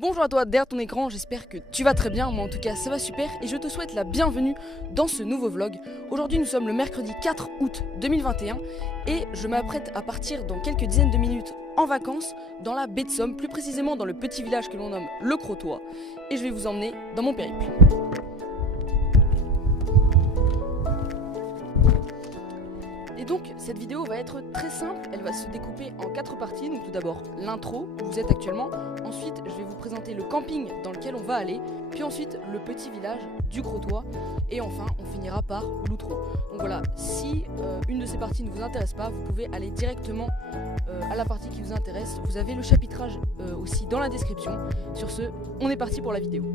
Bonjour à toi derrière ton écran, j'espère que tu vas très bien, moi en tout cas ça va super et je te souhaite la bienvenue dans ce nouveau vlog. Aujourd'hui nous sommes le mercredi 4 août 2021 et je m'apprête à partir dans quelques dizaines de minutes en vacances dans la baie de Somme, plus précisément dans le petit village que l'on nomme le Crotoy, et je vais vous emmener dans mon périple. Et donc cette vidéo va être très simple, elle va se découper en 4 parties. Donc tout d'abord l'intro où vous êtes actuellement, ensuite je vais vous présenter le camping dans lequel on va aller, puis ensuite le petit village du Crotoy, et enfin on finira par l'outro. Donc voilà, si une de ces parties ne vous intéresse pas, vous pouvez aller directement à la partie qui vous intéresse. Vous avez le chapitrage aussi dans la description. Sur ce, on est parti pour la vidéo.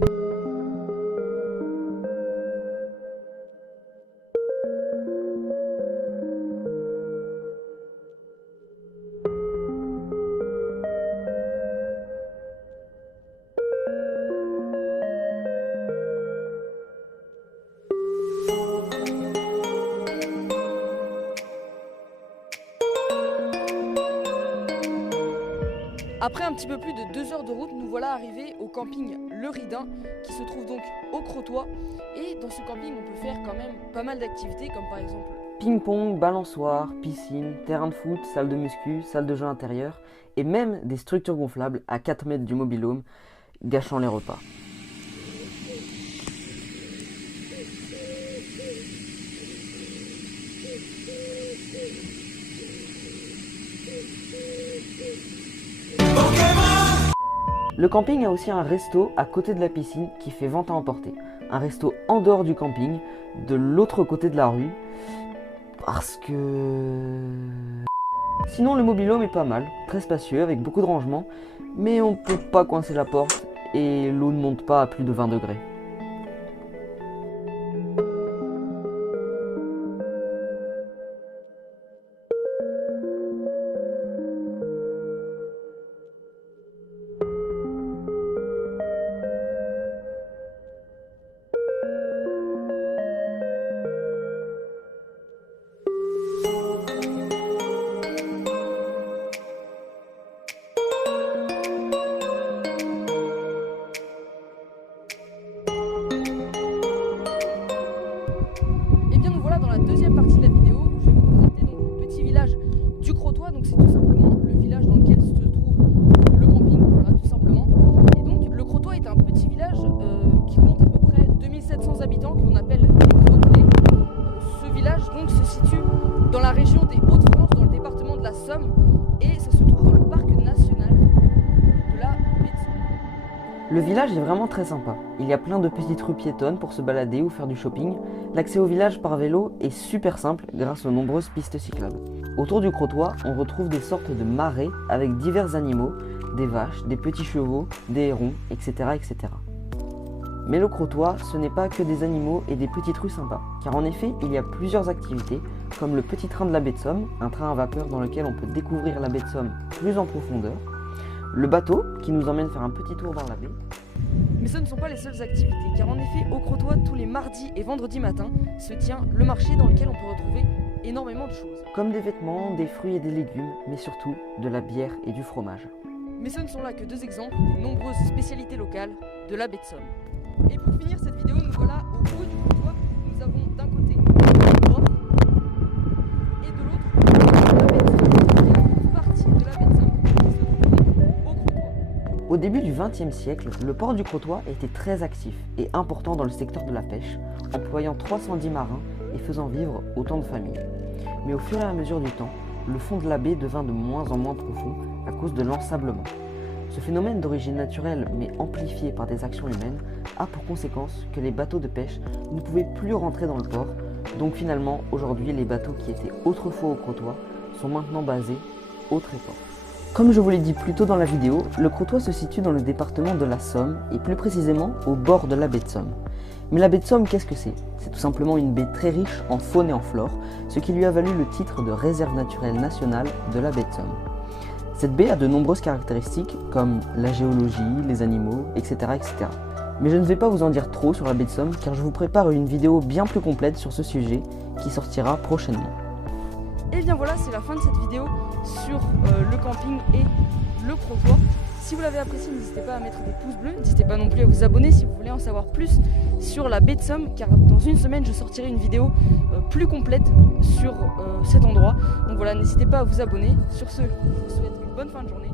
Après un petit peu plus de 2 heures de route, nous voilà arrivés au camping Le Ridin, qui se trouve donc au Crotoy. Et dans ce camping, on peut faire quand même pas mal d'activités, comme par exemple ping-pong, balançoire, piscine, terrain de foot, salle de muscu, salle de jeu intérieure, et même des structures gonflables à 4 mètres du mobil-home, gâchant les repas. Le camping a aussi un resto à côté de la piscine qui fait vente à emporter. Un resto en dehors du camping, de l'autre côté de la rue, parce que... Sinon le mobil-home est pas mal, très spacieux avec beaucoup de rangements, mais on peut pas coincer la porte et l'eau ne monte pas à plus de 20 degrés. Dans la deuxième partie de la vidéo, je vais vous présenter donc le petit village du Crotoy. Donc c'est tout simplement le village dans lequel se trouve le camping, voilà, tout simplement. Et donc le Crotoy est un petit village qui compte à peu près 2700 habitants, que l'on appelle les Crotoyais. Ce village donc se situe dans la région des Hauts-de-France, dans le département de la Somme, et ça se trouve dans le parc national de la baie de Somme. Le village est vraiment très sympa. Il y a plein de petites rues piétonnes pour se balader ou faire du shopping. L'accès au village par vélo est super simple grâce aux nombreuses pistes cyclables. Autour du Crotoy, on retrouve des sortes de marais avec divers animaux, des vaches, des petits chevaux, des hérons, etc. etc. Mais le Crotoy, ce n'est pas que des animaux et des petites rues sympas, car en effet, il y a plusieurs activités, comme le petit train de la baie de Somme, un train à vapeur dans lequel on peut découvrir la baie de Somme plus en profondeur, le bateau qui nous emmène faire un petit tour dans la baie. Mais ce ne sont pas les seules activités, car en effet, au Crotoy, tous les mardis et vendredis matins, se tient le marché dans lequel on peut retrouver énormément de choses. Comme des vêtements, des fruits et des légumes, mais surtout de la bière et du fromage. Mais ce ne sont là que 2 exemples des nombreuses spécialités locales de la baie de Somme. Et pour finir cette vidéo, nous voilà au bout du Crotoy. Nous avons d'un côté le port et de l'autre la baie de Somme, une partie de la baie de Somme qui se trouve au Crotoy. Au début du XXe siècle, le port du Crotoy était très actif et important dans le secteur de la pêche, employant 310 marins et faisant vivre autant de familles. Mais au fur et à mesure du temps, le fond de la baie devint de moins en moins profond à cause de l'ensablement. Ce phénomène d'origine naturelle mais amplifié par des actions humaines a pour conséquence que les bateaux de pêche ne pouvaient plus rentrer dans le port, donc finalement aujourd'hui les bateaux qui étaient autrefois au Crotoy sont maintenant basés au Tréport. Comme je vous l'ai dit plus tôt dans la vidéo, le Crotoy se situe dans le département de la Somme et plus précisément au bord de la baie de Somme. Mais la baie de Somme, qu'est-ce que c'est? C'est tout simplement une baie très riche en faune et en flore, ce qui lui a valu le titre de réserve naturelle nationale de la baie de Somme. Cette baie a de nombreuses caractéristiques comme la géologie, les animaux, etc. etc. Mais je ne vais pas vous en dire trop sur la baie de Somme car je vous prépare une vidéo bien plus complète sur ce sujet qui sortira prochainement. Et bien voilà, c'est la fin de cette vidéo sur le camping et le Crotoy. Si vous l'avez apprécié, n'hésitez pas à mettre des pouces bleus, n'hésitez pas non plus à vous abonner si vous voulez en savoir plus sur la baie de Somme, car dans une semaine je sortirai une vidéo plus complète sur cet endroit. Donc voilà, n'hésitez pas à vous abonner. Sur ce, je vous souhaite une bonne fin de journée.